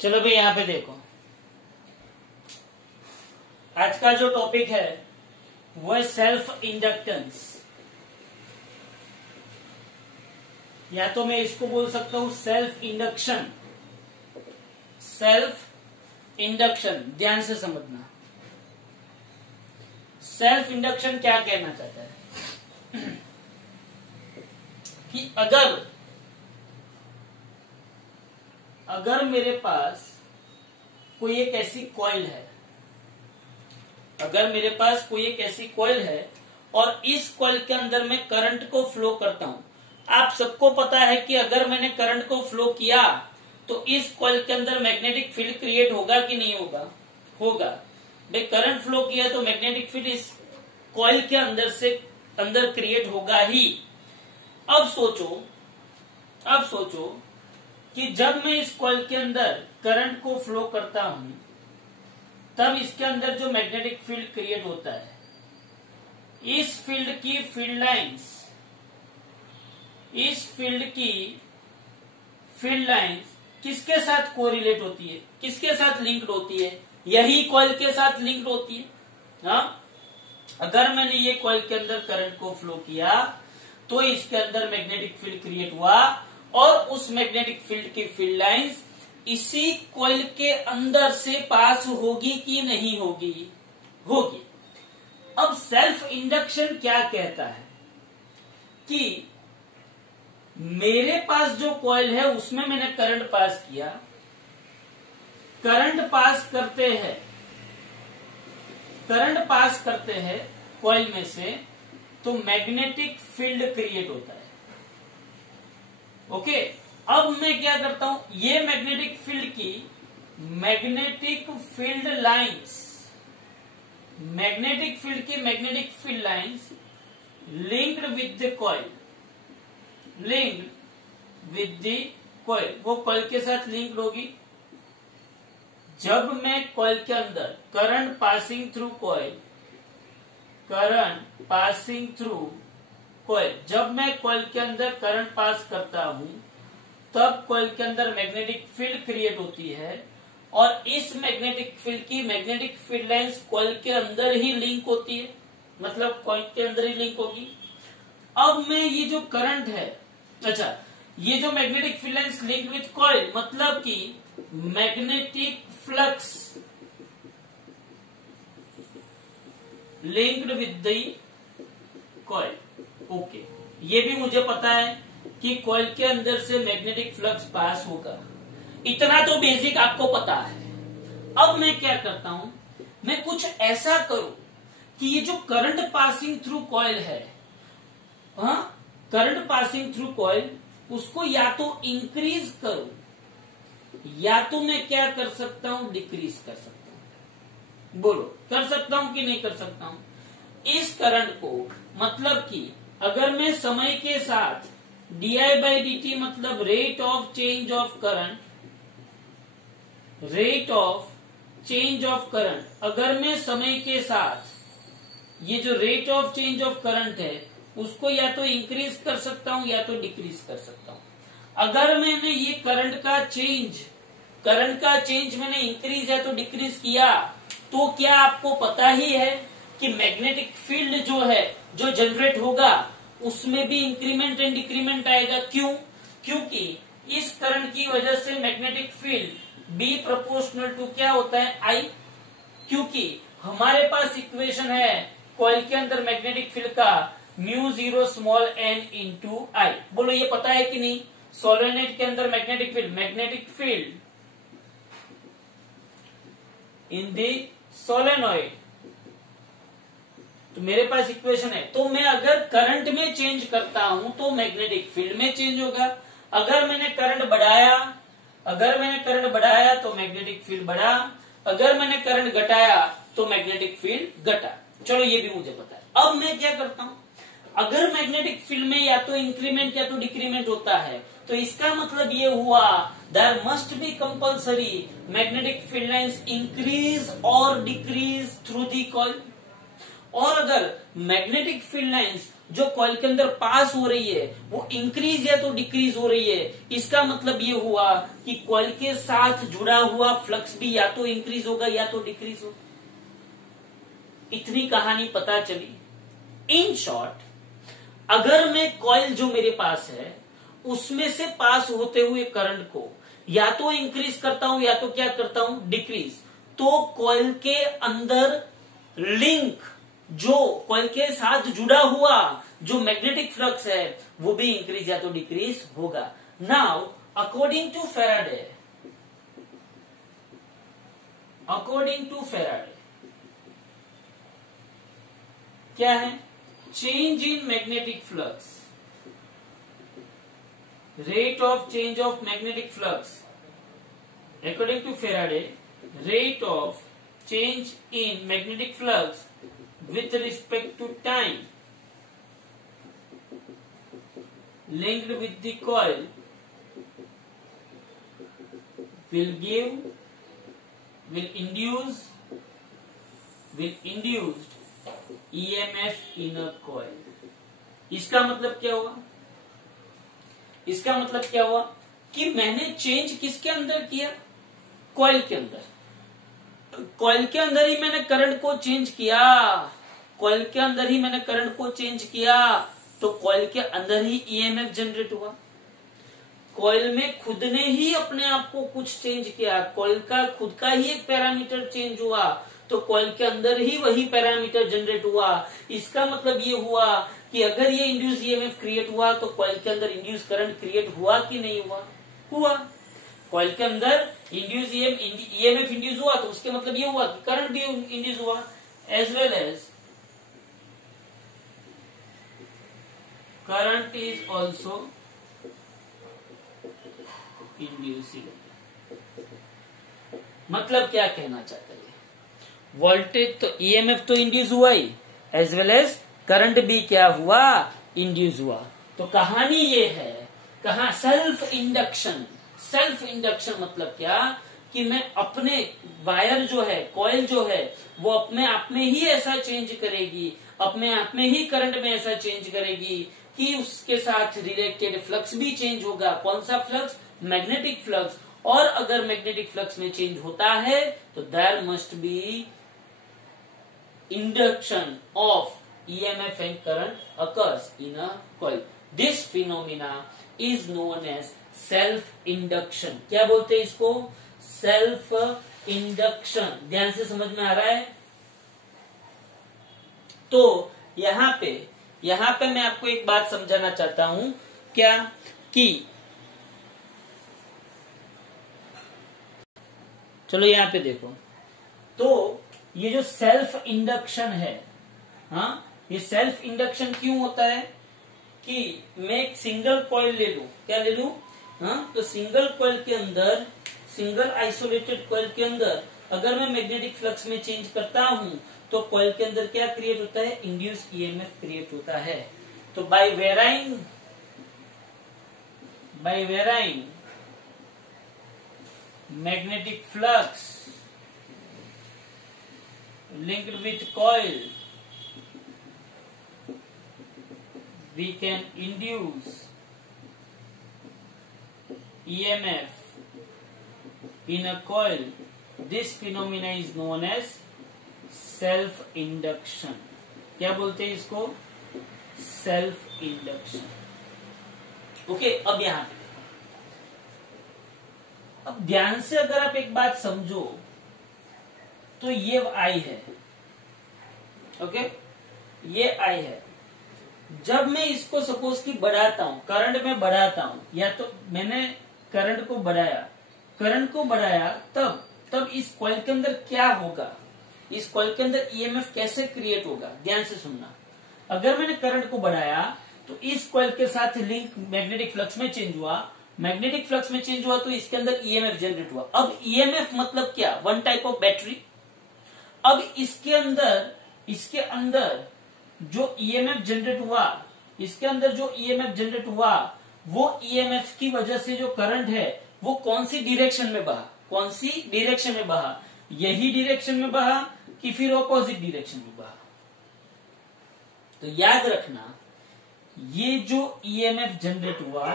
चलो भाई यहां पे देखो, आज का जो टॉपिक है वो है सेल्फ इंडक्टेंस, या तो मैं इसको बोल सकता हूं सेल्फ इंडक्शन। सेल्फ इंडक्शन, ध्यान से समझना, सेल्फ इंडक्शन क्या कहना चाहता है कि अगर मेरे पास कोई एक ऐसी कॉइल है, अगर मेरे पास कोई एक ऐसी कॉइल है और इस कॉइल के अंदर मैं करंट को फ्लो करता हूं, आप सबको पता है कि अगर मैंने करंट को फ्लो किया तो इस कॉइल के अंदर मैग्नेटिक फील्ड क्रिएट होगा कि नहीं होगा? होगा। भाई करंट फ्लो किया तो मैग्नेटिक फील्ड इस कॉइल के अंदर क्रिएट होगा ही। अब सोचो कि जब मैं इस कॉइल के अंदर करंट को फ्लो करता हूं तब इसके अंदर जो मैग्नेटिक फील्ड क्रिएट होता है, इस फील्ड की फील्ड लाइंस, इस फील्ड की फील्ड लाइंस किसके साथ कोरिलेट होती है, किसके साथ लिंक्ड होती है? यही कॉइल के साथ लिंक्ड होती है। हाँ, अगर मैंने ये कॉइल के अंदर करंट को फ्लो किया तो इसके अंदर मैग्नेटिक फील्ड क्रिएट हुआ और उस मैग्नेटिक फील्ड की फील्ड लाइंस इसी कॉइल के अंदर से पास होगी कि नहीं होगी? होगी। अब सेल्फ इंडक्शन क्या कहता है कि मेरे पास जो कॉइल है उसमें मैंने करंट पास किया, करंट पास करते हैं कॉइल में से तो मैग्नेटिक फील्ड क्रिएट होता है। ओके, अब मैं क्या करता हूं, ये मैग्नेटिक फील्ड की magnetic field lines linked with the coil, वो कॉइल के साथ लिंक्ड होगी। जब मैं कॉइल के अंदर करंट पासिंग थ्रू कॉइल, जब मैं कॉइल के अंदर करंट पास करता हूं तब कॉइल के अंदर मैग्नेटिक फील्ड क्रिएट होती है और इस मैग्नेटिक फील्ड की मैग्नेटिक फील्ड लाइंस कॉइल के अंदर ही लिंक होती है, मतलब कॉइल के अंदर ही लिंक होगी। अब मैं ये जो करंट है, अच्छा, ये जो magnetic field lines link with coil, मतलब कि magnetic flux linked with the coil. Okay, ये भी मुझे पता है कि कॉइल के अंदर से मैग्नेटिक फ्लक्स पास होगा, इतना तो बेसिक आपको पता है। अब मैं क्या करता हूं, मैं कुछ ऐसा करूं कि ये जो करंट पासिंग थ्रू कॉइल है, हाँ, करंट पासिंग थ्रू कॉइल, उसको या तो इंक्रीज करूं या तो मैं क्या कर सकता हूं, डिक्रीज कर सकता हूं। बोलो, कर सकता हूं कि नहीं कर सकता हूं? इस करंट को, मतलब कि अगर मैं समय के साथ di/dt, मतलब rate of change of current, अगर मैं समय के साथ ये जो rate of change of current है उसको या तो इंक्रीज कर सकता हूं या तो डिक्रीज कर सकता हूं। अगर मैंने ये करंट का चेंज मैंने इंक्रीज या तो डिक्रीज किया तो क्या आपको पता ही है कि मैग्नेटिक फील्ड जो है, जो जनरेट होगा, उसमें भी इंक्रीमेंट एंड डिक्रीमेंट आएगा। क्यों? क्योंकि इस करंट की वजह से magnetic field B proportional to क्या होता है, आई। क्योंकि हमारे पास इक्वेशन है कॉइल के अंदर मैग्नेटिक फील्ड का μ0 स्मॉल n इंटू आई। बोलो, ये पता है कि नहीं? सोलेनोइड के अंदर मैग्नेटिक फील्ड इन दी सोलेनोइड, तो मेरे पास इक्वेशन है। तो मैं अगर करंट में चेंज करता हूं तो मैग्नेटिक फील्ड में चेंज होगा। अगर मैंने करंट बढ़ाया तो मैग्नेटिक फील्ड बढ़ा, अगर मैंने करंट घटाया तो मैग्नेटिक फील्ड घटा। चलो, ये भी मुझे पता है। अब मैं क्या करता हूं, अगर मैग्नेटिक फील्ड में या तो इंक्रीमेंट या तो डिक्रीमेंट होता है तो इसका मतलब ये हुआ there must be compulsory magnetic field lines increase और डिक्रीज थ्रू दी कॉइल। और अगर मैग्नेटिक फील्ड लाइंस जो कॉइल के अंदर पास हो रही है वो इंक्रीज या तो डिक्रीज हो रही है। इसका मतलब ये हुआ कि कॉइल के साथ जुड़ा हुआ फ्लक्स भी या तो इंक्रीज होगा या तो डिक्रीज होगा। इतनी कहानी पता चली। इन शॉर्ट, अगर मैं कॉइल जो मेरे पास है उसमें से पास होते हुए करंट को या तो इंक्रीज करता हूं या तो क्या करता हूं, डिक्रीज, तो कॉइल के अंदर लिंक जो कॉइल के साथ जुड़ा हुआ जो मैग्नेटिक फ्लक्स है वो भी इंक्रीज या तो डिक्रीज होगा। नाउ अकॉर्डिंग टू फैराडे, क्या है, change in magnetic flux, rate of change of magnetic flux, according to Faraday, rate of change in magnetic flux with respect to time linked with the coil will induced EMF in a coil। इसका मतलब क्या हुआ, इसका मतलब क्या हुआ कि मैंने चेंज किसके अंदर किया, कॉइल के अंदर। कॉइल के अंदर ही मैंने करंट को चेंज किया, कॉइल के अंदर ही मैंने करंट को चेंज किया, तो कॉइल के अंदर ही ईएमएफ जनरेट हुआ। कॉइल में खुद ने ही अपने आप को कुछ चेंज किया, कॉइल का खुद का ही एक पैरामीटर चेंज हुआ, तो कॉइल के अंदर ही वही पैरामीटर जनरेट हुआ। इसका मतलब ये हुआ कि अगर ये इंड्यूस ईएमएफ क्रिएट हुआ तो कॉइल के अंदर इंड्यूस करंट क्रिएट हुआ कि नहीं हुआ, हुआ। कॉइल के अंदर इंड्यूस ईएमएफ इंड्यूस हुआ तो उसके मतलब ये हुआ कि करंट भी इंड्यूस हुआ, as well as current is also inducing. मतलब क्या कहना चाहते हैं, वोल्टेज तो ईएमएफ तो इंड्यूस हुआ ही, एज वेल एज करंट भी क्या हुआ, इंड्यूस हुआ। तो कहानी ये है, कहा सेल्फ इंडक्शन। सेल्फ इंडक्शन मतलब क्या कि मैं अपने वायर जो है, कॉइल जो है, वो अपने आप में ही ऐसा चेंज करेगी, अपने आप में ही करंट में ऐसा चेंज करेगी कि उसके साथ रिलेटेड फ्लक्स भी चेंज होगा। कौन सा फ्लक्स, मैग्नेटिक फ्लक्स। और अगर मैग्नेटिक फ्लक्स में चेंज होता है तो there must be induction of EMF and current occurs in a coil. This phenomena is known as self-induction. क्या बोलते हैं इसको, सेल्फ इंडक्शन। ध्यान से समझ में आ रहा है। तो यहां पे मैं आपको एक बात समझाना चाहता हूं, क्या कि चलो यहां पे देखो, तो ये जो सेल्फ इंडक्शन है, हाँ, ये सेल्फ इंडक्शन क्यों होता है कि मैं एक सिंगल कॉइल ले लूं, क्या ले लूं, हाँ, तो सिंगल कॉइल के अंदर, सिंगल आइसोलेटेड कॉइल के अंदर अगर मैं मैग्नेटिक फ्लक्स में चेंज करता हूं तो कॉइल के अंदर क्या क्रिएट होता है, इंड्यूस ईएमएफ क्रिएट होता है। तो by varying magnetic flux linked with coil, we can induce EMF in a coil. This phenomena is known as self induction. क्या बोलते हैं इसको, सेल्फ इंडक्शन। ओके, अब यहां पे अब ध्यान से अगर आप एक बात समझो तो ये आई है, ओके, ये आई है। जब मैं इसको सपोज की बढ़ाता हूं, करंट में बढ़ाता हूं, या तो मैंने करंट को बढ़ाया, तब इस कॉइल के अंदर क्या होगा, इस कॉइल के अंदर ईएमएफ कैसे क्रिएट होगा। ध्यान से सुनना, अगर मैंने करंट को बढ़ाया तो इस कॉइल के साथ लिंक मैग्नेटिक फ्लक्स में चेंज हुआ, मैग्नेटिक फ्लक्स में चेंज हुआ तो इसके अंदर ईएमएफ जनरेट हुआ। अब ईएमएफ मतलब क्या, वन टाइप ऑफ बैटरी। अब इसके अंदर जो ईएमएफ जनरेट हुआ, वो ईएमएफ की वजह से जो करंट है वो कौन सी डायरेक्शन में बहा, यही डायरेक्शन में बहा कि फिर ऑपोजिट डायरेक्शन में बहा। तो याद रखना ये जो ईएमएफ जनरेट हुआ,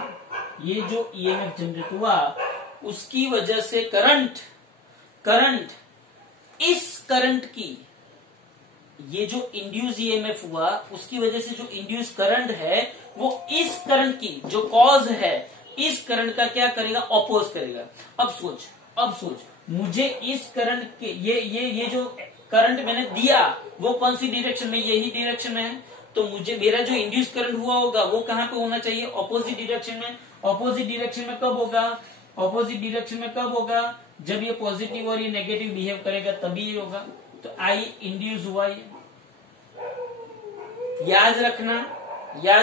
ये जो ईएमएफ जनरेट हुआ, उसकी वजह से करंट इस करंट की, ये जो इंड्यूस ईएमएफ हुआ उसकी वजह से जो इंड्यूस करंट है वो इस करंट की जो कॉज है, इस करंट का क्या करेगा, अपोज करेगा। अब सोच मुझे इस करंट के ये जो करंट मैंने दिया वो कौन सी डायरेक्शन में, यही डायरेक्शन में है, तो मुझे मेरा जो इंड्यूस करंट हुआ होगा वो कहां पे होना चाहिए, ऑपोजिट डायरेक्शन में। ऑपोजिट डायरेक्शन में कब होगा, ऑपोजिट डायरेक्शन में कब होगा, जब ये पॉजिटिव और ये नेगेटिव बिहेव करेगा तभी ये होगा। तो आई इंड्यूस हुआ ये, याद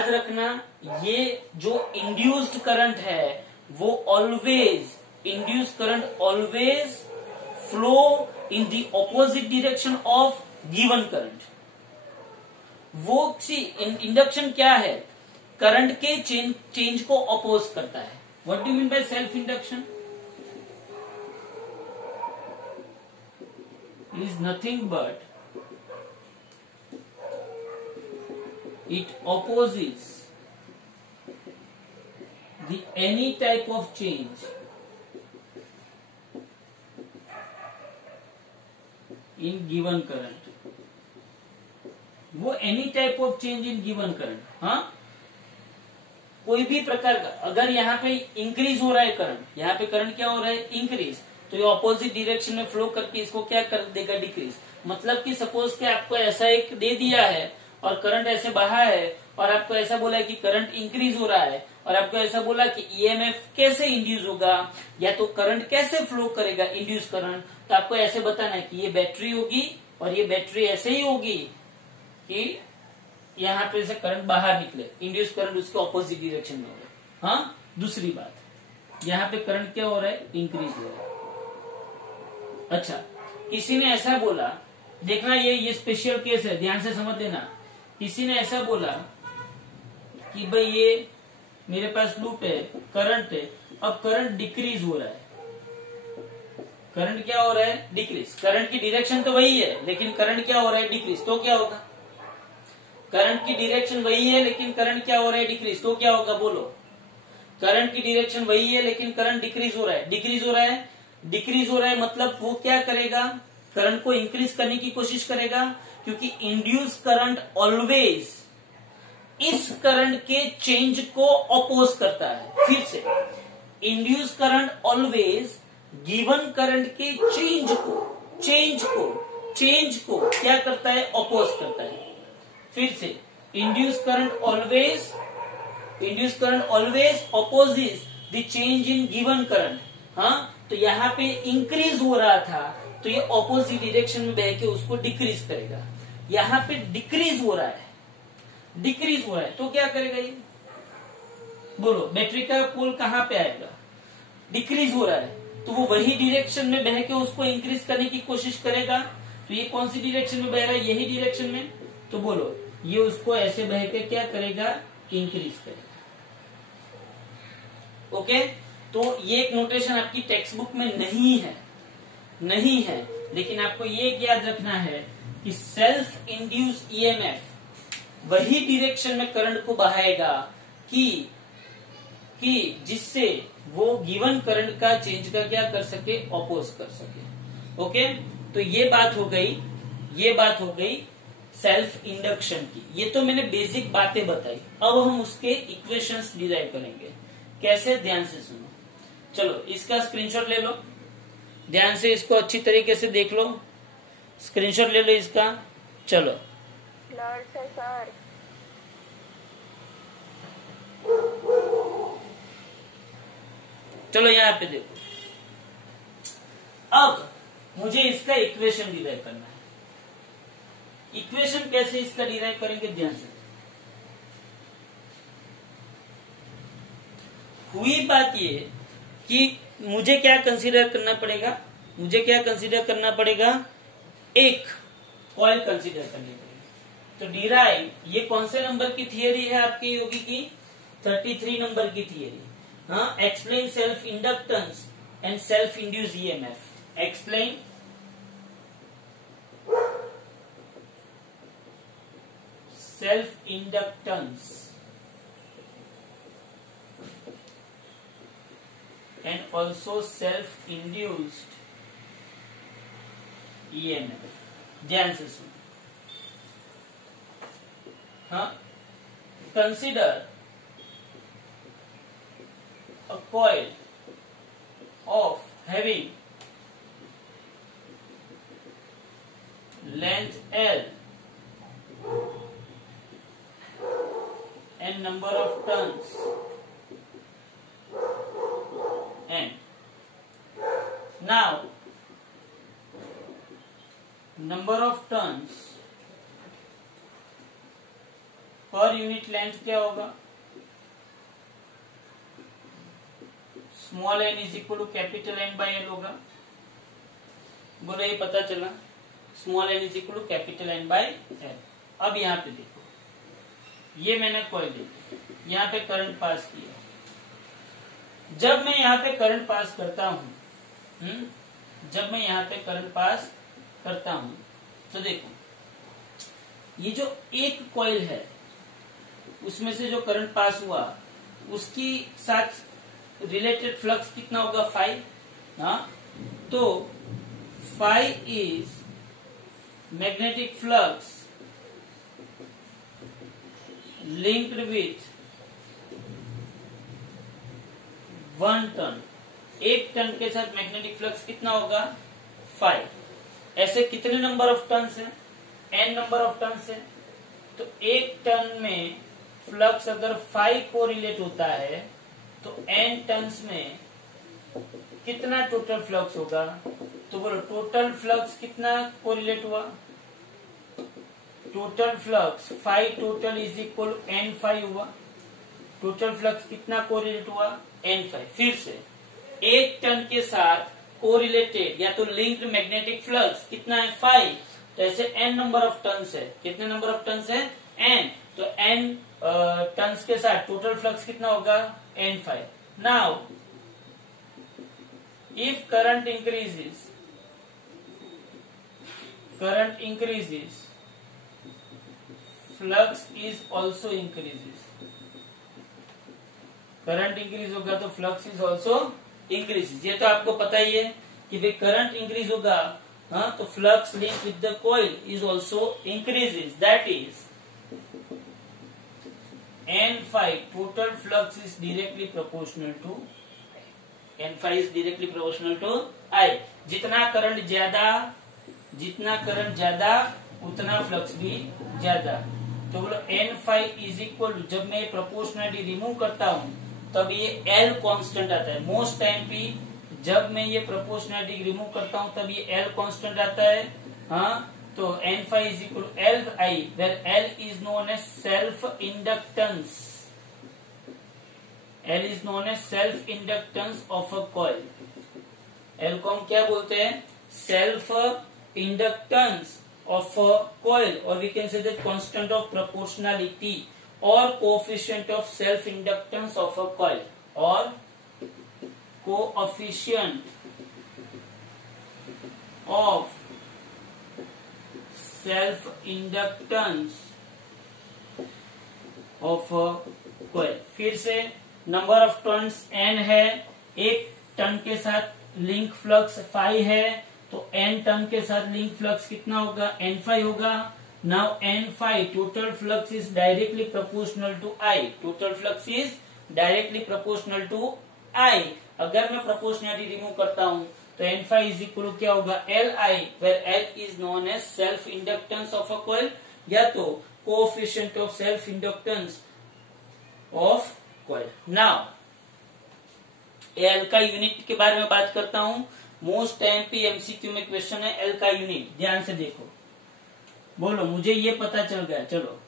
रखना ये जो इंड्यूस्ड करंट है वो always, induced current always flow in the opposite direction of given current. वो इंडक्शन क्या है, करंट के चेंज को अपोज करता है। What do you mean by self induction? Is nothing but it opposes the any type of change in given current। वो any type of change in given current, हाँ, कोई भी प्रकार का, अगर यहाँ पे इंक्रीज हो रहा है करंट, यहाँ पे करंट क्या हो रहा है, इंक्रीज, तो ये ऑपोजिट डायरेक्शन में फ्लो करके इसको क्या कर देगा, डिक्रीज। मतलब कि सपोज कि आपको ऐसा एक दे दिया है और करंट ऐसे बहा है और आपको ऐसा बोला है कि करंट इंक्रीज हो रहा है, और आपको ऐसा बोला कि ईएमएफ कैसे इंड्यूस होगा या तो करंट कैसे फ्लो करेगा, इंड्यूस करंट, तो आपको ऐसे बताना है कि ये बैटरी होगी और ये बैटरी ऐसे ही होगी कि यहाँ पे से करंट बाहर निकले, इंड्यूस करंट उसके ऑपोजिट डायरेक्शन में होगा। हाँ, दूसरी बात, यहाँ पे करंट क्या हो रहा है, इंक्रीज हो रहा है। अच्छा, किसी ने ऐसा बोला, देखना ये स्पेशल केस है, ध्यान से समझ लेना। किसी ने ऐसा बोला कि भाई ये मेरे पास लूप है, करंट है, अब करंट डिक्रीज हो रहा है, करंट क्या हो रहा है, डिक्रीज। करंट की डायरेक्शन तो वही है लेकिन करंट क्या हो रहा है, डिक्रीज, तो क्या होगा, करंट की डायरेक्शन वही है लेकिन करंट क्या हो रहा है, डिक्रीज, तो क्या होगा, बोलो। करंट की डायरेक्शन वही है लेकिन करंट डिक्रीज हो रहा है, डिक्रीज हो रहा है, मतलब वो क्या करेगा, करंट को इंक्रीज करने की कोशिश करेगा, क्योंकि इंड्यूस करंट ऑलवेज इस करंट के चेंज को अपोज करता है। फिर से, induce current always given current के चेंज को क्या करता है, अपोज करता है। फिर से, induce current always opposes the change in given current. हाँ, तो यहाँ पे इंक्रीज हो रहा था तो ये ऑपोजिट डायरेक्शन में बह के उसको डिक्रीज करेगा। यहाँ पे डिक्रीज हो रहा है तो क्या करेगा ये, बोलो, बैटरी का पोल कहाँ पे आएगा, डिक्रीज हो रहा है तो वो वही डायरेक्शन में बह के उसको इंक्रीज करने की कोशिश करेगा। तो ये कौन सी डायरेक्शन में बह रहा है, यही डायरेक्शन में, तो बोलो ये उसको ऐसे बह के क्या करेगा, इंक्रीज करेगा। ओके, तो ये एक नोटेशन आपकी टेक्स्ट बुक में नहीं है, लेकिन आपको ये याद रखना है कि सेल्फ इंड्यूस ईएमएफ वही डायरेक्शन में करंट को बहाएगा कि जिससे वो गिवन करंट का चेंज का क्या कर सके, अपोज कर सके। ओके, तो ये बात हो गई सेल्फ इंडक्शन की। ये तो मैंने बेसिक बातें बताई, अब हम उसके इक्वेशंस डिराइव करेंगे। कैसे, ध्यान से सुनो। चलो इसका स्क्रीनशॉट ले लो, ध्यान से इसको अच्छी तरीके से देख लो, स्क्रीनशॉट ले लो इसका। चलो सर, चलो यहाँ पे देखो, अब मुझे इसका इक्वेशन डिराइव करना है। इक्वेशन कैसे इसका डिराइव करेंगे, ध्यान से। हुई बात ये कि मुझे क्या कंसीडर करना पड़ेगा, एक कॉइल कंसीडर करनी पड़ेगी। तो डिराइव, ये कौन से नंबर की थियरी है आपकी योगी की, 33 नंबर की थियरी। हाँ, explain self inductance and self induce EMF. Explain self inductance and also self induced EMF. ध्यान से सुनो. हाँ, consider a coil of having length L and number of turns N. Now, number of turns पर unit length क्या होगा? Small n is equal to capital N by L होगा. बोलो ये पता चला. Small n is equal to capital N by L. अब यहाँ पे देखो, ये मैंने कॉइल देखी, यहाँ पे करंट पास किया. जब मैं यहाँ पे करंट पास करता हूं, जब मैं यहाँ पे करंट पास करता हूं, तो देखो ये जो एक कॉइल है उसमें से जो करंट पास हुआ उसकी साथ रिलेटेड फ्लक्स कितना होगा? 5. हाँ, तो 5 is magnetic flux linked with 1 turn. 1 turn के साथ मैग्नेटिक फ्लक्स कितना होगा? 5. ऐसे कितने नंबर ऑफ टन्स है? n नंबर ऑफ टन्स है. तो 1 टन में फ्लक्स अगर 5 को रिलेट होता है तो n टन्स में कितना टोटल फ्लक्स होगा? तो बोलो टोटल फ्लक्स कितना को रिलेट हुआ? Total flux 5 total is equal n5 हुआ. टोटल फ्लक्स कितना को रिलेट हुआ? n5. फिर से 1 टन के साथ कोरिलेटेड या तो लिंक्ड मैग्नेटिक फ्लक्स कितना है? 5. तो ऐसे n नंबर ऑफ टन्स है. कितने नंबर ऑफ टन्स है? n. तो n टन्स के साथ टोटल फ्लक्स कितना होगा? n5. Now if current increases flux is also increases. Current increase होगा तो फ्लक्स इज ऑल्सो इंक्रीजेस. ये तो आपको पता ही है कि भाई करंट इंक्रीज होगा, हाँ, तो flux link with the coil is also increases. That is N5 total flux is directly proportional to N5 is directly proportional to I. जितना करंट ज्यादा उतना फ्लक्स भी ज्यादा. तो बोलो N5 इज इक्वल टू, जब मैं प्रोपोर्शनलिटी रिमूव करता हूं तब ये L कांस्टेंट आता है. मोस्ट टाइम पे जब मैं ये प्रोपोर्शनलिटी रिमूव करता हूं तब ये L कांस्टेंट आता है. हाँ, तो N5 is equal to Li, where L is known as self inductance. L is known as self inductance of a coil. L को हम क्या बोलते हैं? Self inductance of a coil, or we can say that constant of proportionality or coefficient of self inductance of a coil, or coefficient of self inductance of coil. फिर से number of turns n है. 1 turn के साथ link flux 5 है, तो n ton के साथ link flux कितना होगा? n5 होगा. Now n5 total flux is directly proportional to I. Total flux is directly proportional to I. अगर मैं प्रोपोर्शनलिटी रिमूव करता हूं तो N5 इज इक्वल क्या होगा? Li, where L is known as self inductance of a coil, या तो coefficient of self inductance of coil. Now L का यूनिट के बारे में बात करता हूं. मोस्ट टाइम पे एमसीक्यू में क्वेश्चन है L का यूनिट. ध्यान से देखो, बोलो मुझे ये पता चल गया. चलो,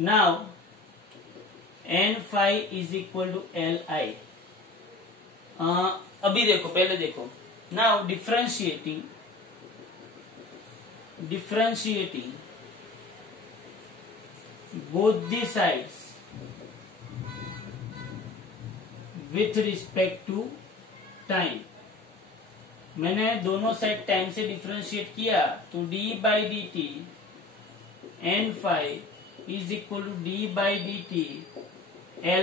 now N5 is equal to Li. अभी देखो, पहले देखो. नाउ differentiating both the sides with respect to time. मैंने दोनों साइड टाइम से डिफरेंशिएट किया तो d by dt N5 is equal to d by dt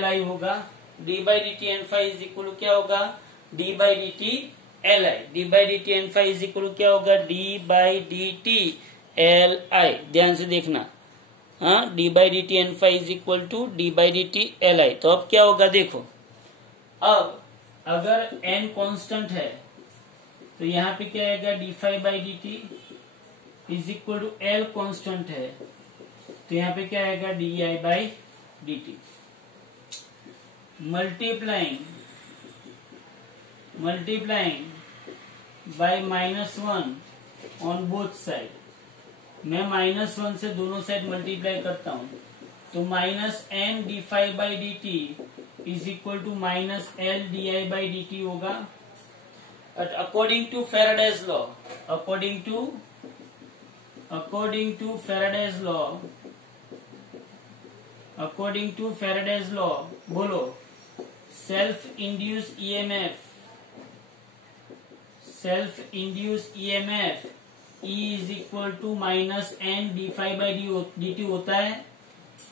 Li होगा. D by D t n five is equal क्या होगा, d by D t l i. D by D t n five is equal क्या होगा, d by D t l i. ध्यान से देखना, हाँ, d by D t n five is equal to d by D t l आई। तो अब क्या होगा देखो, अब अगर एन कांस्टेंट है तो यहाँ पे क्या आएगा, d five by D T is equal to l constant है तो यहाँ पे क्या आएगा, d I by D t. Multiplying by -1 on both side. मैं -1 से दोनों साइड मल्टीप्लाई करता हूं तो -n d five by D T is equal to -l d I by D t होगा। But according to Faraday's law, according to Faraday's law बोलो, self induce EMF E is equal to -n d five by D t होता है।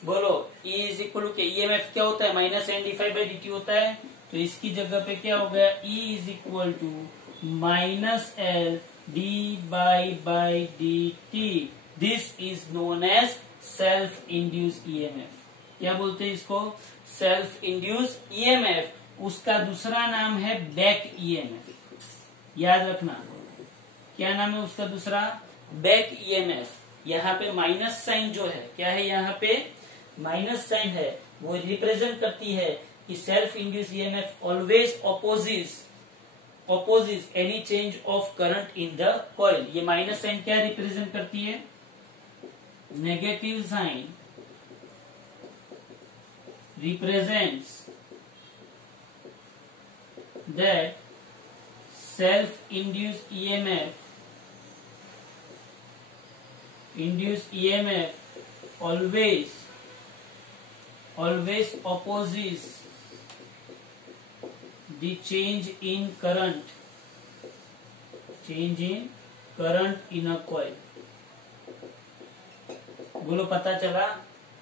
बोलो, E is equal to EMF क्या होता है, -n d five by D t होता है। तो इसकी जगह पे क्या हो गया, E is equal to -l d by D t. This is known as self induce EMF. क्या बोलते हैं इसको, सेल्फ इंड्यूस ईएमएफ। उसका दूसरा नाम है बैक ईएमएफ। याद रखना, क्या नाम है उसका दूसरा, बैक ईएमएफ। यहाँ पे माइनस साइन जो है, क्या है, यहाँ पे माइनस साइन है, वो रिप्रेजेंट करती है कि self induce EMF always opposes any change of current in the coil. ये माइनस साइन क्या रिप्रेजेंट करती है, negative sign represents that self-induced EMF always opposes the change in current in a coil। बोलो, पता चला?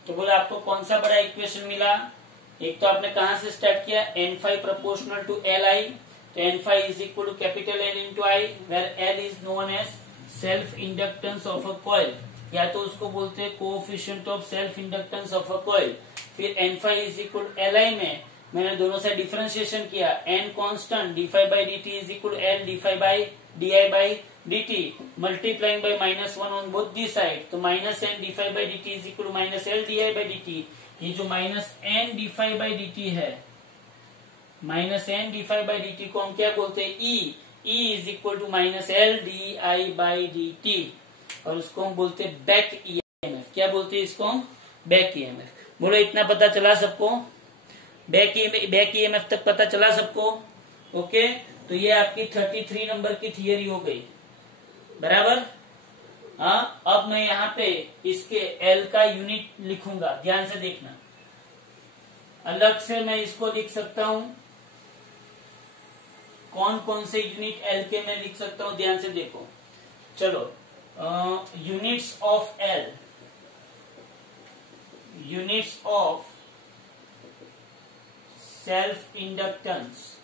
तो बोले आपको कौन सा बड़ा इक्वेशन मिला। एक तो आपने कहां से स्टार्ट किया, N phi proportional to L I. तो N five is equal to capital N into I, where L is known as self inductance of a coil, या तो उसको बोलते हैं coefficient of self inductance of a coil. फिर N five is equal L I में मैंने दोनों से डिफरेंशिएशन किया, N constant d five by D T is equal L d five by d I by D t, multiplying by -1 on both the side. तो -n d five by D T is equal -l d I by D t. ये जो -n d five by D t है, -n d five by D t को हम क्या बोलते हैं, E is equal to -l d I by D T, और उसको हम बोलते हैं बैक ईएमएफ। क्या बोलते हैं इसको हम, बैक ईएमएफ। बोलो, इतना पता चला सबको, बैक ईएमएफ तक पता चला सबको? ओके, तो ये आपकी 33 नंबर की थियरी हो गई, बराबर। हाँ, अब मैं यहाँ पे इसके एल का यूनिट लिखूंगा, ध्यान से देखना। अलग से मैं इसको लिख सकता हूं, कौन कौन से यूनिट एल के मैं लिख सकता हूं, ध्यान से देखो। चलो, units of l, units of self inductance.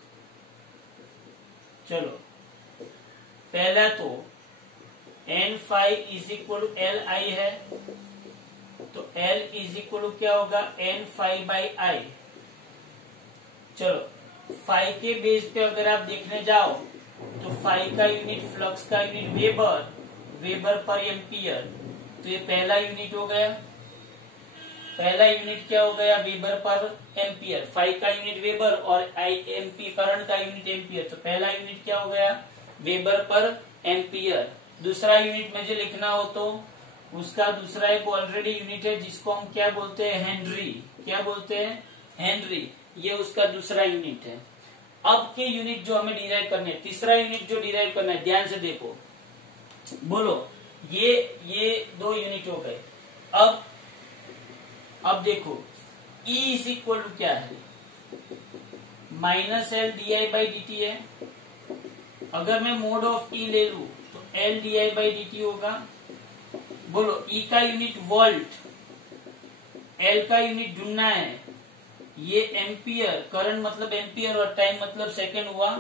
चलो, पहला तो N5 is equal to L i है, तो L इज इक्वल टू क्या होगा, N5 बाई आई। चलो, फाइव के बेस पे अगर आप देखने जाओ तो फाइव का यूनिट, फ्लक्स का यूनिट वेबर पर एम्पियर। तो ये पहला यूनिट हो गया, पहला यूनिट क्या हो गया, वेबर पर एम्पियर। फाइव का यूनिट वेबर और एम्पी करंट का यूनिट एम्पियर। तो पहला यूनिट क्या हो गया, वेबर पर एम्पियर। दूसरा यूनिट मुझे लिखना हो तो उसका दूसरा एक ऑलरेडी यूनिट है जिसको हम क्या बोलते हैं, हेनरी। क्या बोलते हैं, हेनरी। ये उसका दूसरा यूनिट है। अब के यूनिट जो हमें डिराइव करने हैं, तीसरा यूनिट जो डिराइव करना है, ध्यान से देखो। बोलो, ये दो यूनिट हो गए। अब देखो, E इज इक्वल टू क्या है, -l d I by D t है। अगर मैं मोड ऑफ E ले लू तो l d I by D t होगा। बोलो, E का यूनिट वोल्ट, L का यूनिट ढूंढना है, ये एम्पियर, करंट मतलब एम्पियर और टाइम मतलब सेकंड हुआ,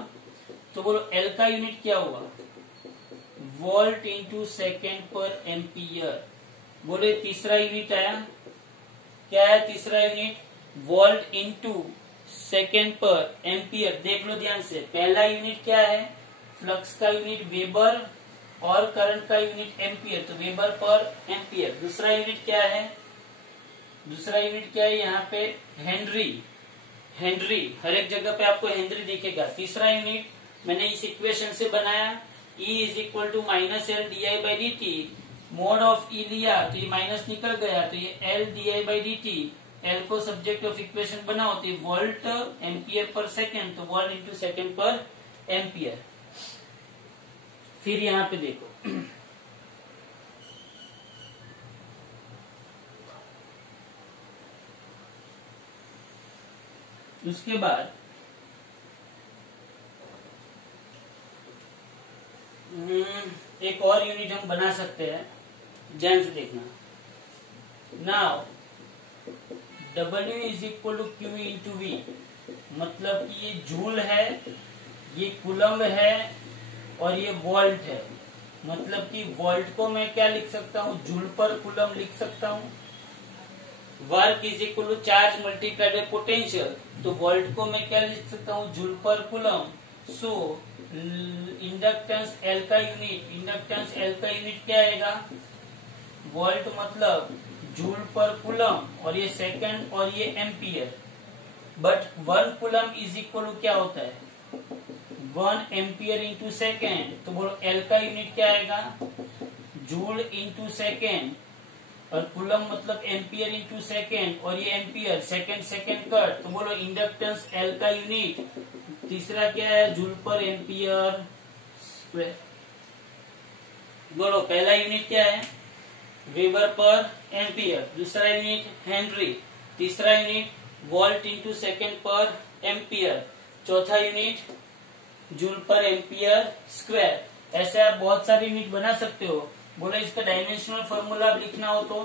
तो बोलो एल का यूनिट क्या हुआ, volt into second per ampere. बोले तीसरा यूनिट आया, क्या है तीसरा unit, volt into second per ampere. देख लो ध्यान से, पहला यूनिट क्या है, फ्लक्स का यूनिट वेबर और करंट का यूनिट एम्पियर, तो वेबर पर एम्पियर। दूसरा यूनिट क्या है, दूसरा यूनिट क्या है यहाँ पे, हेनरी, हेनरी, हर एक जगह पे आपको हेनरी दिखेगा। तीसरा यूनिट मैंने इस इक्वेशन से बनाया, E is equal to minus l D I by D t, mod of E लिया तो ये माइनस निकल गया, तो ये l D I by D t, l को सब्जेक्ट ऑफ इक्वेशन बनाओ तो वोल्ट एम्पियर पर सेकेंड, तो volt into second per ampere. फिर यहाँ पे देखो उसके बाद एक और यूनिट हम बना सकते हैं, ध्यान से देखना। Now W is equal to q into v, मतलब कि ये जूल है, ये कुलम्ब है और ये वोल्ट है, मतलब कि वोल्ट को मैं क्या लिख सकता हूँ, जूल पर कुलम्ब लिख सकता हूँ। Work is equal to charge multiplied by potential, तो वोल्ट को मैं क्या लिख सकता हूँ, joule per coulomb. So inductance l का यूनिट, इंडक्टेंस एल का यूनिट क्या आएगा, वोल्ट मतलब जूल पर कुलम्ब, और ये सेकंड और ये ampere. But 1 coulomb is equal to क्या होता है, 1 एम्पियर इंटू सेकेंड, तो बोलो एल का यूनिट क्या आएगा, जूल इंटू सेकेंड, और कुलम्ब मतलब एम्पियर इंटू सेकेंड, और ये एम्पियर, सेकेंड सेकेंड कट, तो बोलो इंडक्टेंस एल का यूनिट, तीसरा क्या है, जूल पर एम्पियर स्क्वायर। बोलो पहला यूनिट क्या है, वेबर पर एम्पियर, दूसरा यूनिट हेनरी, तीसरा unit volt into second per ampere, चौथा यूनिट जूल पर एम्पियर स्क्वायर। ऐसे आप बहुत सारे यूनिट बना सकते हो। बोलो इसका डायमेंशनल फॉर्मूला आप लिखना हो तो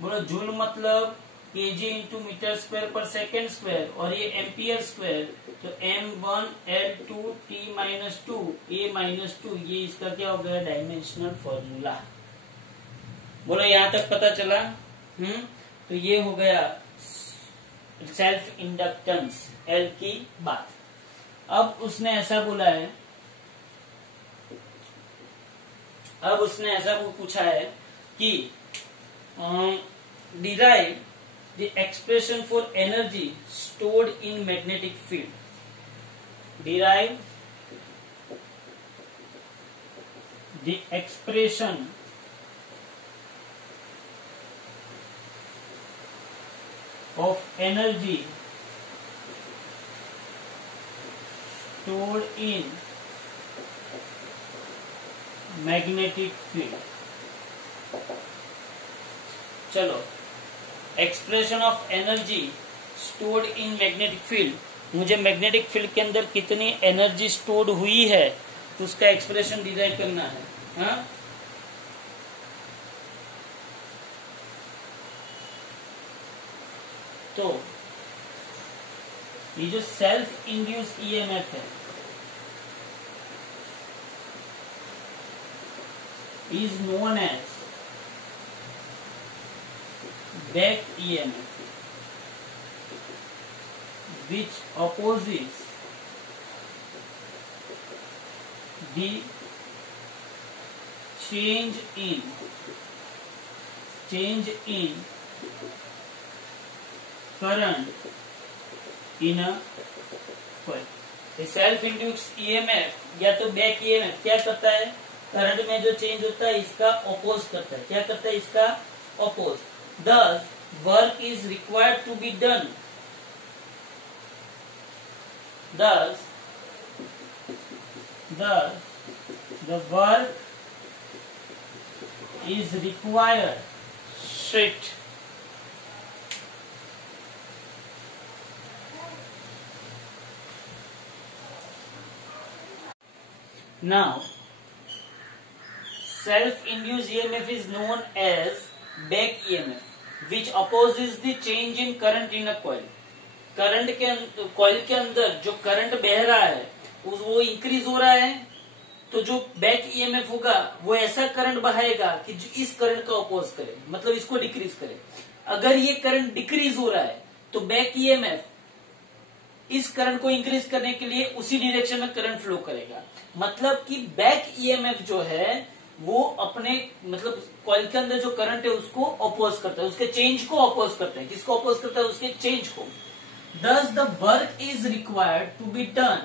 बोलो जूल मतलब केजी इंटू मीटर स्क्वायर पर सेकेंड स्क्वायर, और ये एम्पियर स्क्वायर, तो M1L2T-2 A-2, ये इसका क्या हो गया, डायमेंशनल फॉर्मूला। बोलो यहां तक पता चला। तो ये हो गया सेल्फ इंडक्टेंस एल की बात। अब उसने ऐसा बोला है, अब उसने ऐसा पूछा है कि derive the expression for energy stored in magnetic field, derive the expression of energy stored in magnetic field। चलो, expression of energy stored in magnetic field, मुझे मैग्नेटिक फील्ड के अंदर कितनी एनर्जी स्टोर्ड हुई है उसका एक्सप्रेशन डिराइव करना है। हाँ, तो ये जो सेल्फ इंड्यूस ईएमएफ है, is known as back EMF, which opposes the change in current in a coil। Self induce EMF या तो बैक ईएमएफ क्या करता है, करंट में जो चेंज होता है इसका अपोज करता है। क्या करता है, इसका oppose. Thus work is required to be done, thus the work is required shift now self-induced EMF is known as back EMF, which opposes the change in current in a coil। Current के coil के अंदर जो current बह रहा है वो increase हो रहा है, तो जो बैक ईएमएफ होगा वो ऐसा करंट बहाएगा कि जो इस करंट का अपोज करे, मतलब इसको डिक्रीज करे। अगर ये करंट डिक्रीज हो रहा है तो बैक ईएमएफ इस करंट को इंक्रीज करने के लिए उसी डायरेक्शन में करंट फ्लो करेगा। मतलब कि बैक ईएमएफ जो है वो अपने मतलब कॉइल के अंदर जो करंट है उसको अपोज करता है, उसके चेंज को अपोज करता है। किसको अपोज करता है? उसके चेंज को। Thus the work is required to be done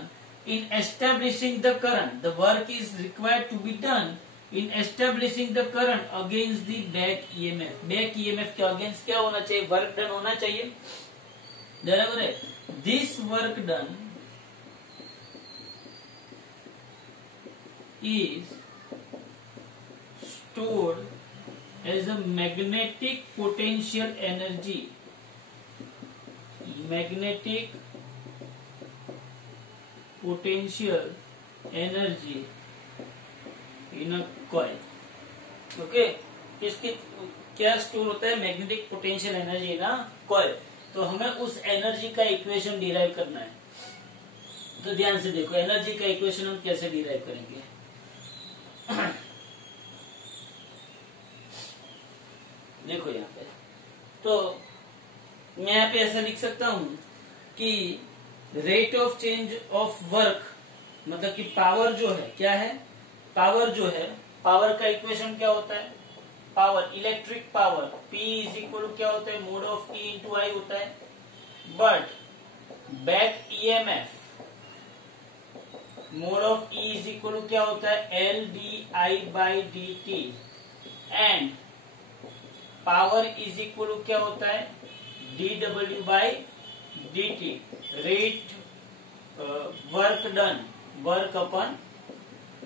in establishing the current. The work is required to be done in establishing the current against the back EMF. Back EMF के against क्या होना चाहिए? Work done होना चाहिए, बराबर है। This work done is stored as a magnetic potential energy. Magnetic potential energy in a coil. Okay, किसकी क्या स्टोर होता है? मैग्नेटिक पोटेंशियल एनर्जी ना कॉइल। तो हमें उस एनर्जी का इक्वेशन डिराइव करना है। तो ध्यान से देखो एनर्जी का इक्वेशन हम कैसे डिराइव करेंगे। देखो यहाँ पे तो मैं यहाँ पे ऐसा लिख सकता हूं कि rate of change of work, मतलब कि पावर जो है क्या है? पावर जो है, पावर का इक्वेशन क्या होता है? Power, electric power P is equal to क्या होता है? Mod of T into i होता है। But back EMF mod of E is equal to क्या होता है? L d I by D t. And power is equal to क्या होता है? dw by dt। Rate work done, work upon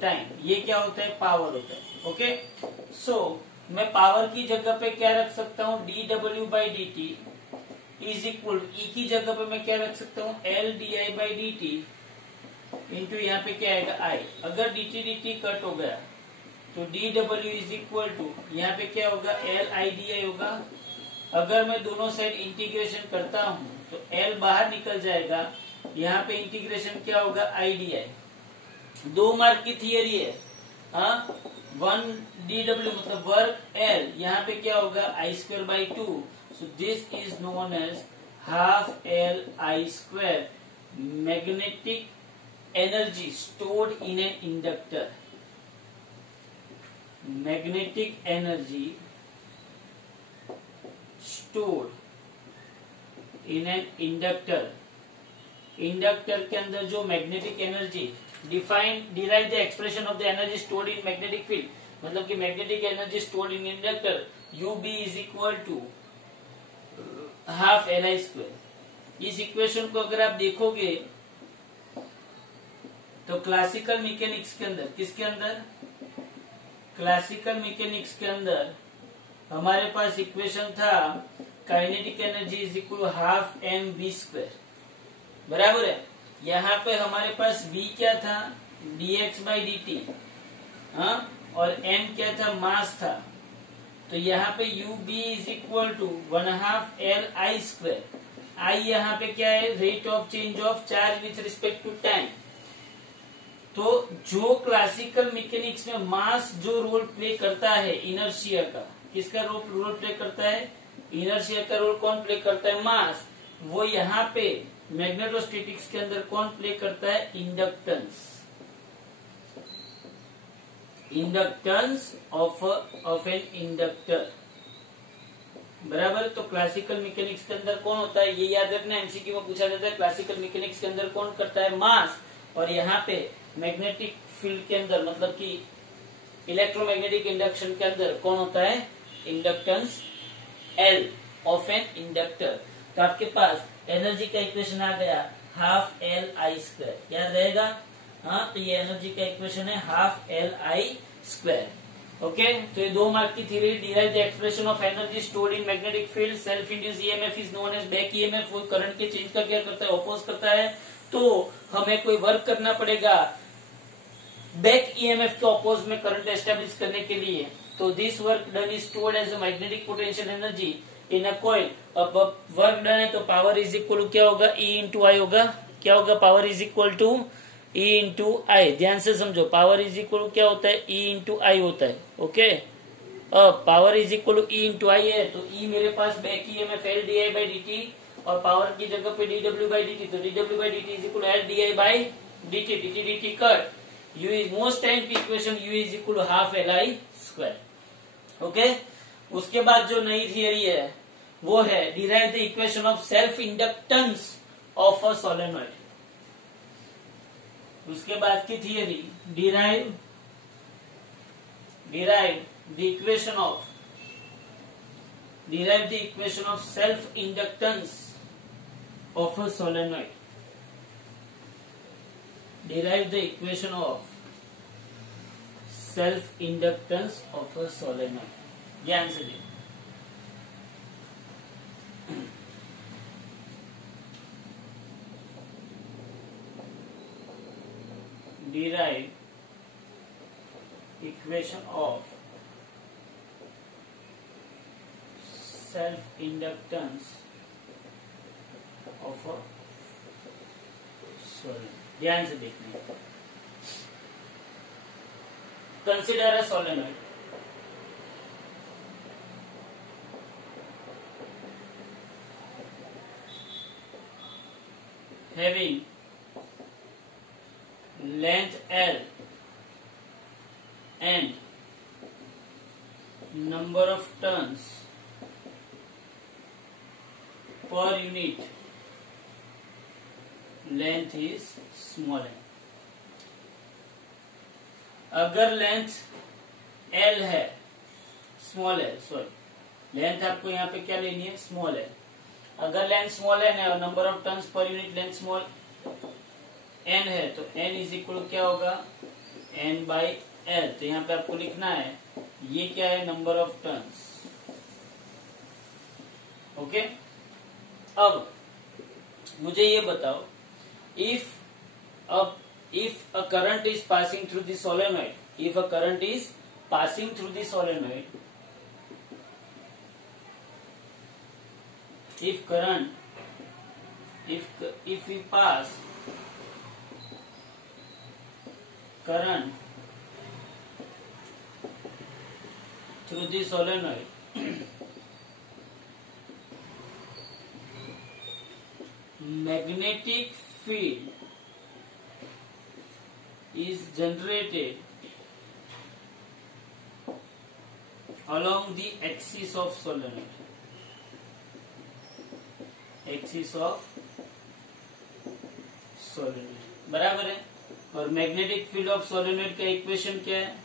time, ये क्या होता है? पावर होता है। ओके, सो मैं पावर की जगह पे क्या रख सकता हूँ? dw by dt is equal E की जगह पे मैं क्या रख सकता हूँ? L di by dt into यहाँ पे क्या आएगा? I। अगर dt कट हो गया तो dw इज इक्वल टू यहाँ पे क्या होगा? L I di होगा। अगर मैं दोनों साइड इंटीग्रेशन करता हूं तो L बाहर निकल जाएगा, यहाँ पे इंटीग्रेशन क्या होगा? IDI। 2 मार्क की थियरी है, हाँ। 1 DW मतलब वर्क L, यहाँ पे क्या होगा? I square by 2। So this is known as half L I square, magnetic energy stored in an inductor. Magnetic energy stored in an inductor। Inductor के अंदर जो magnetic energy derive the expression of the energy stored in magnetic field, मतलब कि magnetic energy stored in inductor UB is equal to half LI square. इस equation को अगर आप देखोगे तो क्लासिकल मैकेनिक्स के अंदर, किसके अंदर? क्लासिकल मैकेनिक्स के अंदर हमारे पास इक्वेशन था kinetic energy is equal half mv square, बराबर है। यहाँ पे हमारे पास v क्या था? dx बाई dt, हाँ, और m क्या था? मास था। तो यहाँ पे ub is equal to 1/2 Li square. I यहाँ पे क्या है? Rate of change of charge with respect to time. तो जो क्लासिकल मैकेनिक्स में मास जो रोल प्ले करता है इनर्शिया का, किसका रोल प्ले करता है? इनर्शिया का रोल कौन प्ले करता है? मास। वो यहाँ पे मैग्नेटोस्टैटिक्स के अंदर कौन प्ले करता है? Inductance. Inductance of an inductor, बराबर। तो क्लासिकल मैकेनिक्स के अंदर कौन होता है? ये याद रखना, एमसीक्यू में पूछा जाता है। क्लासिकल मैकेनिक्स के अंदर कौन करता है? मास। और यहाँ पे मैग्नेटिक फील्ड के अंदर, मतलब कि इलेक्ट्रोमैग्नेटिक इंडक्शन के अंदर कौन होता है? Inductance L of an inductor. तो आपके पास एनर्जी का इक्वेशन आ गया हाफ LI स्क्वायर, क्या रहेगा? हाँ, तो ये एनर्जी का इक्वेशन है हाफ LI स्क्वायर। ओके, तो ये 2 मार्क की theory. Derive the expression of energy stored in magnetic field. Self induce EMF is known as back EMF. वो करंट के चेंज का क्या करता है? ऑपोज करता है। तो हमें कोई वर्क करना पड़ेगा बैक ईएमएफ के ऑपोज में करंट एस्टेब्लिश करने के लिए। तो this work done is stored as a magnetic potential energy in a coil. अब वर्क डन है तो पावर इज इक्वल क्या होगा, E इंटू आई होगा। क्या होगा, power is equal to E into I. ध्यान से समझो, पावर इज इक्वल क्या होता है, E इंटू आई होता है। ओके, अब power is equal to E into I है तो E मेरे पास back EMF L D I by D T, और पावर की जगह पे dw बाई डी टी, तो dw by D T is equal L D I by D T, D T D T cut, u is most time की equation u is equal to half L I square. Okay, उसके बाद जो नई theory है वो है derive the equation of self inductance of a solenoid. उसके बाद की theory derive the equation of self inductance of a solenoid. Derive the equation of self inductance of a solenoid. ध्यान से देखो, derive equation of self inductance of a solenoid. ध्यान से देखना, consider a solenoid. Having length L and number of turns per unit length is small है। अगर length L है, small है, सॉरी लेंथ आपको यहाँ पे क्या लेनी है, स्मॉल है। अगर लेंथ स्मॉल है और number of turns per unit length small n है तो n इज इक्वल क्या होगा, n बाई L। तो यहाँ पे आपको लिखना है ये क्या है, नंबर ऑफ टर्न्स। ओके, अब मुझे ये बताओ, if a current is passing through the solenoid, if a current is passing through the solenoid, if we pass current through the solenoid, magnetic field is generated along the axis of solenoid, बराबर है। और magnetic field of solenoid का equation क्या है,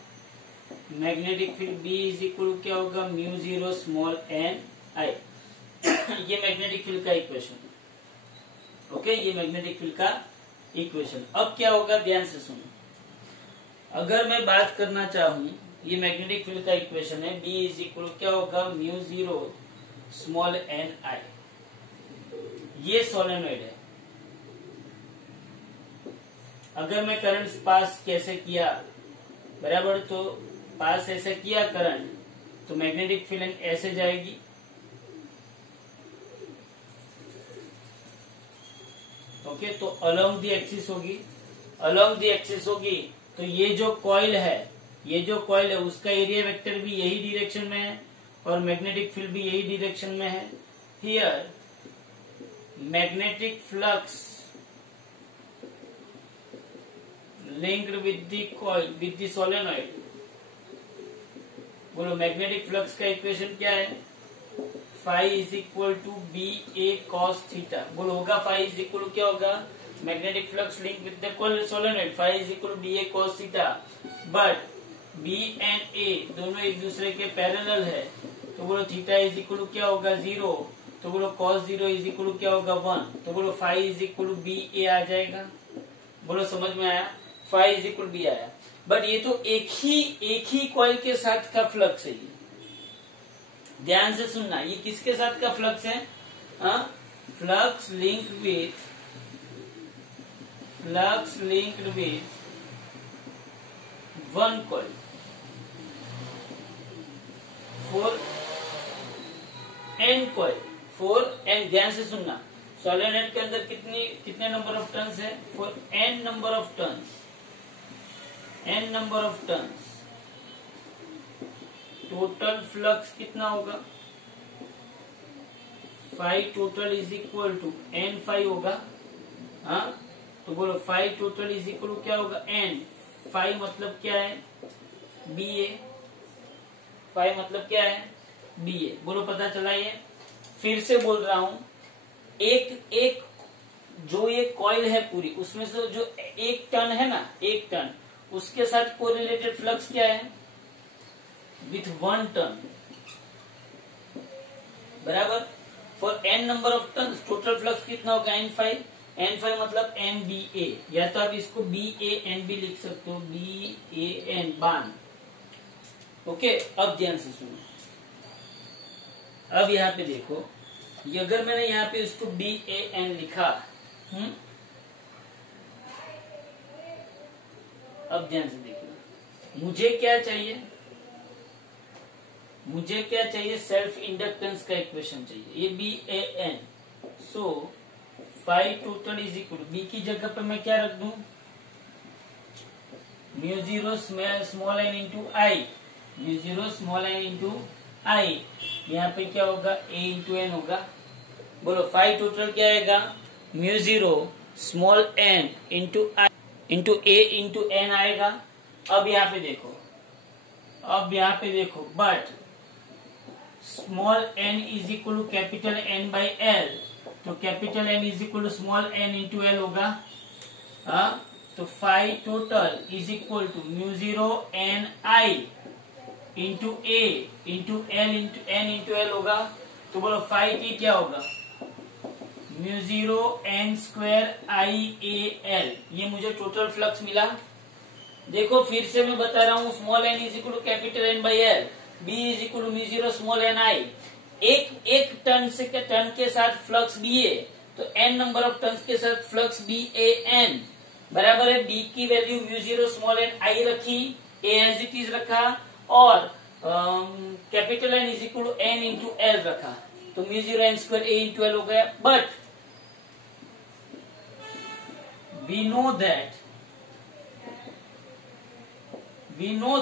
magnetic field B is equal क्या होगा, mu zero small n आई। ये magnetic field का इक्वेशन। ओके, ये मैग्नेटिक फील्ड का इक्वेशन। अब क्या होगा, ध्यान से सुनो, अगर मैं बात करना चाहूं, ये मैग्नेटिक फील्ड का इक्वेशन है, B इज इक्वल क्या होगा, म्यू जीरो स्मॉल n आई। ये सोलेनोइड है। अगर मैं करंट पास कैसे किया, बराबर, तो पास ऐसे किया करंट, तो मैग्नेटिक फील्ड ऐसे जाएगी, ओके, तो अलोंग दी एक्सिस होगी, अलोंग दी एक्सिस होगी। तो ये जो कॉइल है, उसका एरिया वेक्टर भी यही डायरेक्शन में है और मैग्नेटिक फील्ड भी यही डायरेक्शन में है। Here magnetic flux linked with the coil with the solenoid। बोलो मैग्नेटिक फ्लक्स का इक्वेशन क्या है, phi is equal to B A cos theta. बोलो होगा फाई इज इक्वल क्या होगा, magnetic flux link with the solenoid, phi is equal B A cos theta. But B and A दोनों एक दूसरे के पैरेलल है, तो बोलो थीटा इज इक्वल क्या होगा, 0। तो बोलो कॉस 0 इज इक्वल क्या होगा, 1। तो बोलो फाई इज इक्वल बी ए आ जाएगा। बोलो समझ में आया, फाई इज इक्वल बी आया। बट ये तो एक ही कॉइल के साथ का फ्लक्स है। ये ध्यान से सुनना, ये किसके साथ का फ्लक्स है, flux linked with one coil n coil for n, ध्यान से सुनना, सोलेनोइड के अंदर कितने नंबर ऑफ टर्न्स है? For n number of turns, n number of turns, total flux कितना होगा? Five total is equal to n five होगा। हाँ, तो बोलो five total is equal to क्या होगा? एन। फाइव मतलब क्या है? बी ए। फाइव मतलब क्या है? बी ए। बोलो पता चला? ये फिर से बोल रहा हूं, एक जो ये कॉइल है पूरी, उसमें से जो एक टर्न है ना, एक टर्न, उसके साथ कोरिलेटेड फ्लक्स क्या है? विथ वन टर्न, बराबर। For n number of turn total flux कितना होगा? N five. एन फाइव मतलब एन बी ए, या तो आप इसको बी ए एन भी लिख सकते हो, बी ए एन, बान। ओके, अब ध्यान से सुनो, अब यहाँ पे देखो, ये अगर मैंने यहाँ पे इसको बी ए एन लिखा, अब ध्यान से देखना, मुझे क्या चाहिए? मुझे क्या चाहिए? सेल्फ इंडक्टेंस का इक्वेशन चाहिए, ये B A N. So phi total is equal, B की जगह पे मैं क्या रख दूं? Mu zero small n into I, mu zero small n into I. यहाँ पे क्या होगा? ए इंटू एन होगा। बोलो फाइव टोटल क्या आएगा? Mu zero small n into I into A into N आएगा। अब यहाँ पे देखो, अब यहाँ पे देखो, but small n is equal to capital N by L, तो capital N is equal to small n into L होगा। हाँ, तो phi total is equal to mu zero N I into A into L into N into L होगा। तो बोलो phi T क्या होगा? Mu zero N square आई ए l. ये मुझे टोटल फ्लक्स मिला। देखो फिर से मैं बता रहा हूँ, small n is equal to capital N by L, B is equal to mu zero small n I. एक टर्न से टर्न के साथ फ्लक्स बी ए, तो एन नंबर ऑफ टर्न्स के साथ फ्लक्स बी ए एन बराबर है। बी की value mu zero small n I रखी, ए एज इट इज रखा, और capital N is equal to N into L रखा, तो म्यू जीरो एन स्क्वायर ए इंटू एल हो गया। But we know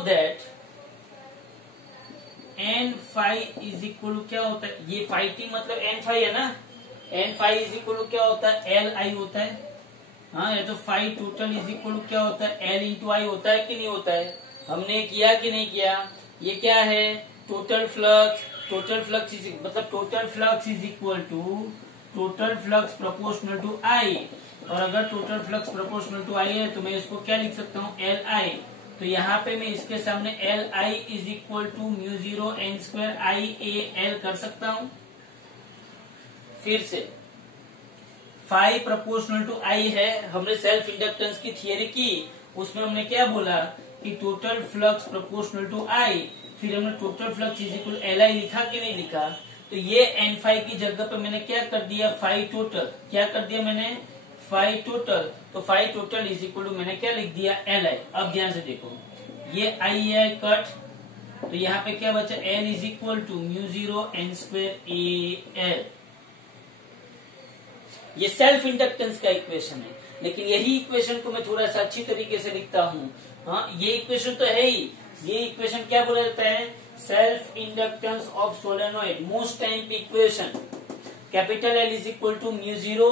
that N five is equal क्या होता है? ये फाइव टी मतलब एन फाइव है ना, एन फाइव इज इक्वल क्या होता है? एल आई होता है। हाँ, ये तो फाइव टोटल इज इक्वल क्या होता है? एल इंटू आई होता है कि नहीं होता है? हमने किया कि नहीं किया? ये क्या है? Total flux. Total flux is मतलब total flux is equal to total flux proportional to I, और अगर total flux proportional to I है तो मैं इसको क्या लिख सकता हूँ? एल आई। तो यहाँ पे मैं इसके सामने L I is equal to mu zero N square I A L कर सकता हूँ। फिर से फाइव प्रोपोर्शनल टू आई है, हमने सेल्फ इंडक्टेंस की थियरी की, उसमें हमने क्या बोला कि टोटल फ्लक्स प्रोपोर्शनल टू आई, फिर हमने total flux is equal L आई लिखा कि नहीं लिखा? तो ये एन फाइव की जगह पे मैंने क्या कर दिया? Phi total. क्या कर दिया मैंने? Phi total. तो phi total is equal to मैंने क्या लिख दिया? L I. अब ध्यान से देखो, ये आई है कट, तो यहाँ पे क्या बचा? L is equal to mu zero N square A l. ये सेल्फ इंडक्टेंस का इक्वेशन है, लेकिन यही इक्वेशन को मैं थोड़ा सा अच्छी तरीके से लिखता हूँ। हाँ, ये इक्वेशन तो है ही, ये इक्वेशन क्या बोला जाता है? Self inductance of solenoid, most time equation. Capital L is equal to mu zero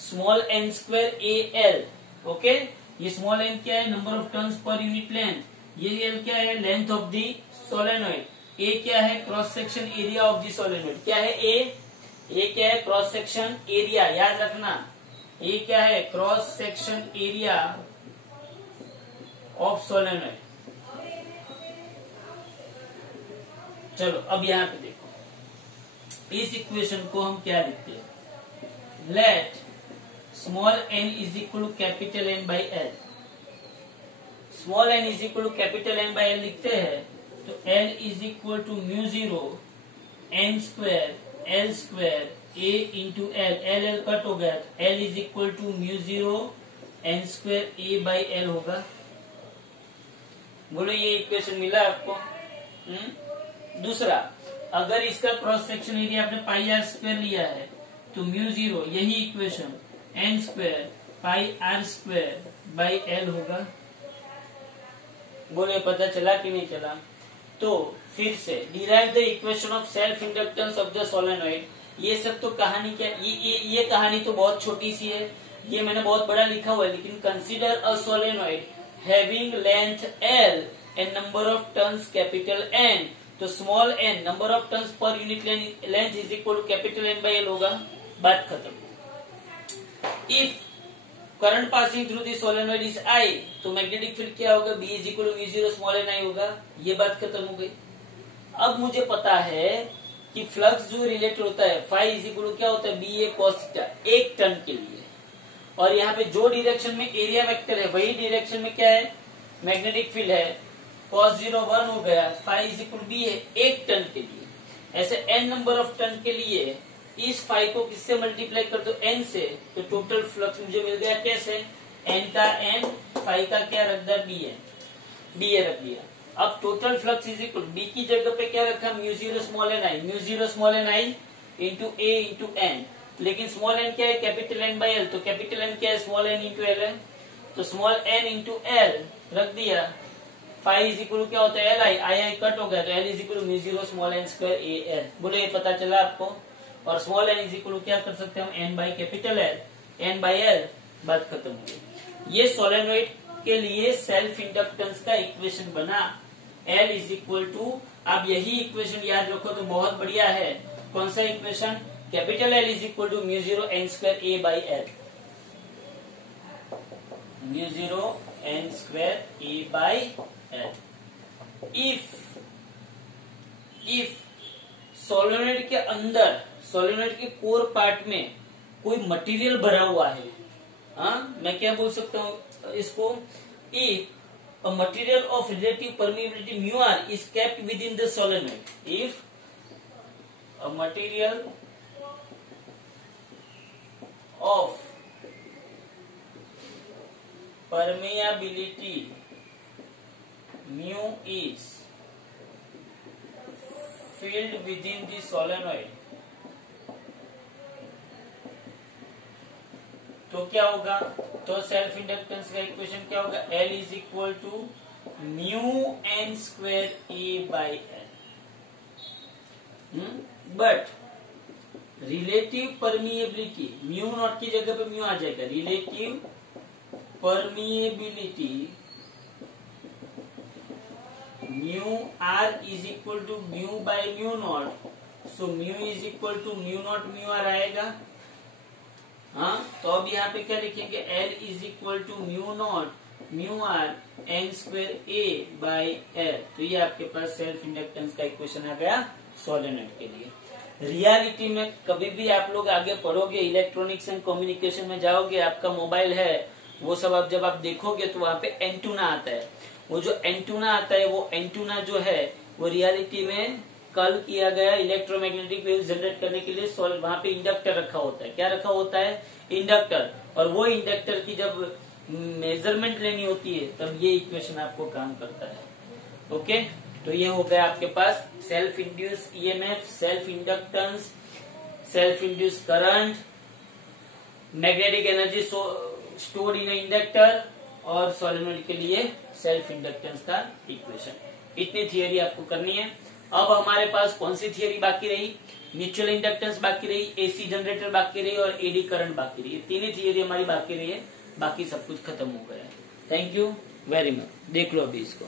small n square A L. Okay, ये स्मॉल एन क्या है? Number of turns per unit length. ये एल क्या है? Length of the solenoid. A क्या है? Cross section area of the solenoid. क्या है? ए क्या है? क्रॉस सेक्शन एरिया, याद रखना। ए क्या है? Cross section area of solenoid. चलो अब यहाँ पे देखो, इस इक्वेशन को हम क्या लिखते हैं? Let small n is equal to capital N by l. Small n is equal to capital N by l लिखते हैं, तो l is equal to mu zero N square l square A into l. L cut हो गया, तो l is equal to mu zero N square a by L होगा। बोलो ये equation मिला आपको? दूसरा, अगर इसका क्रॉस सेक्शन एरिया आपने पाई आर स्क्वायर लिया है तो म्यू जीरो यही equation n square pi r square by L होगा। बोले पता चला कि नहीं चला? तो फिर से derive the equation of self inductance of the solenoid. ये सब तो कहानी क्या, ये कहानी तो बहुत छोटी सी है, ये मैंने बहुत बड़ा लिखा हुआ है, लेकिन consider a solenoid having length L and number of turns capital N. तो small n number of turns per unit length is equal to capital N by L होगा। बात खत्म। If current passing through the solenoid is I, तो magnetic field क्या होगा? B is equal to mu zero small n I होगा। ये बात खत्म हो गई। अब मुझे पता है कि फ्लक्स जो रिलेटेड होता है फाई इज इक्वल टू क्या होता है? बी ए कॉस थीटा, एक टर्न के लिए। और यहाँ पे जो डायरेक्शन में एरिया वेक्टर है वही डायरेक्शन में क्या है? मैग्नेटिक फील्ड है। कॉस जीरो 1 हो गया, फाई इज इक्वल बी है एक टर्न के लिए। ऐसे एन नंबर ऑफ टर्न के लिए इस फाई को किससे मल्टीप्लाई कर दो? एन से, तो टोटल फ्लक्स मुझे मिल गया कैसे? एन का एन, फाई का क्या रख दिया? बी एन, बी ए रख दिया। अब total flux is equal B की जगह पे क्या रखा? Mu zero small n i, mu zero small n I into A into n. लेकिन स्मॉल एन क्या है? Capital N by L. तो कैपिटल एन क्या है? स्मॉल एन इंटू एल है। तो स्मॉल एन इंटू एल रख दिया। फाई इज इक्वल क्या होता है? L I, I I cut हो गया, तो l is equal mu zero small n square A l. बोले ये पता चला आपको? और स्मॉल एन इज इक्वल क्या कर सकते हैं हम? N by capital l, n by l. बात खत्म हो गई। ये सोलेनॉइड के लिए सेल्फ इंडक्टेंस का इक्वेशन बना। एल इज इक्वल टू, आप यही इक्वेशन याद रखो तो बहुत बढ़िया है। कौन सा equation? Capital L is equal to mu zero N square a by l, mu zero N square a by l. If solenoid के अंदर, सोलेनॉइड के कोर पार्ट में कोई मटेरियल भरा हुआ है, मैं क्या बोल सकता हूं इसको? If a material of relative permeability mu r is kept within the solenoid, if a material of permeability mu is filled within the solenoid, तो क्या होगा? तो सेल्फ इंडक्टेंस का इक्वेशन क्या होगा? L is equal to mu n square a by l. But relative permeability, mu naught की जगह पे म्यू आ जाएगा। Relative permeability mu r is equal to mu by mu naught, so mu is equal to mu naught mu r आएगा। हाँ, तो अब यहाँ पे क्या लिखेंगे? L is equal to mu naught mu r n square a by L. तो ये आपके पास सेल्फ इंडक्टेंस का इक्वेशन आ गया सोलेनॉइड के लिए। रियलिटी में कभी भी आप लोग आगे पढ़ोगे, इलेक्ट्रॉनिक्स एंड कम्युनिकेशन में जाओगे, आपका मोबाइल है, वो सब आप जब आप देखोगे तो वहां पे एंटूना आता है। वो जो एंटूना आता है, वो एंटूना जो है वो रियलिटी में कल किया गया इलेक्ट्रोमैग्नेटिक वेव जनरेट करने के लिए वहां पे इंडक्टर रखा होता है। क्या रखा होता है? इंडक्टर। और वो इंडक्टर की जब मेजरमेंट लेनी होती है तब ये इक्वेशन आपको काम करता है। ओके, तो ये हो गया आपके पास self induce EMF, self inductance, self induced current, magnetic energy stored in inductor और सोलेनॉइड के लिए सेल्फ इंडक्टेंस का इक्वेशन। इतनी थियरी आपको करनी है। अब हमारे पास कौन सी थियरी बाकी रही? म्यूचुअल इंडक्टेंस बाकी रही, एसी जनरेटर बाकी रही और एडी करंट बाकी रही। तीन ही थियरी हमारी बाकी रही है, बाकी सब कुछ खत्म हो गया है। Thank you very much. देख लो अभी इसको।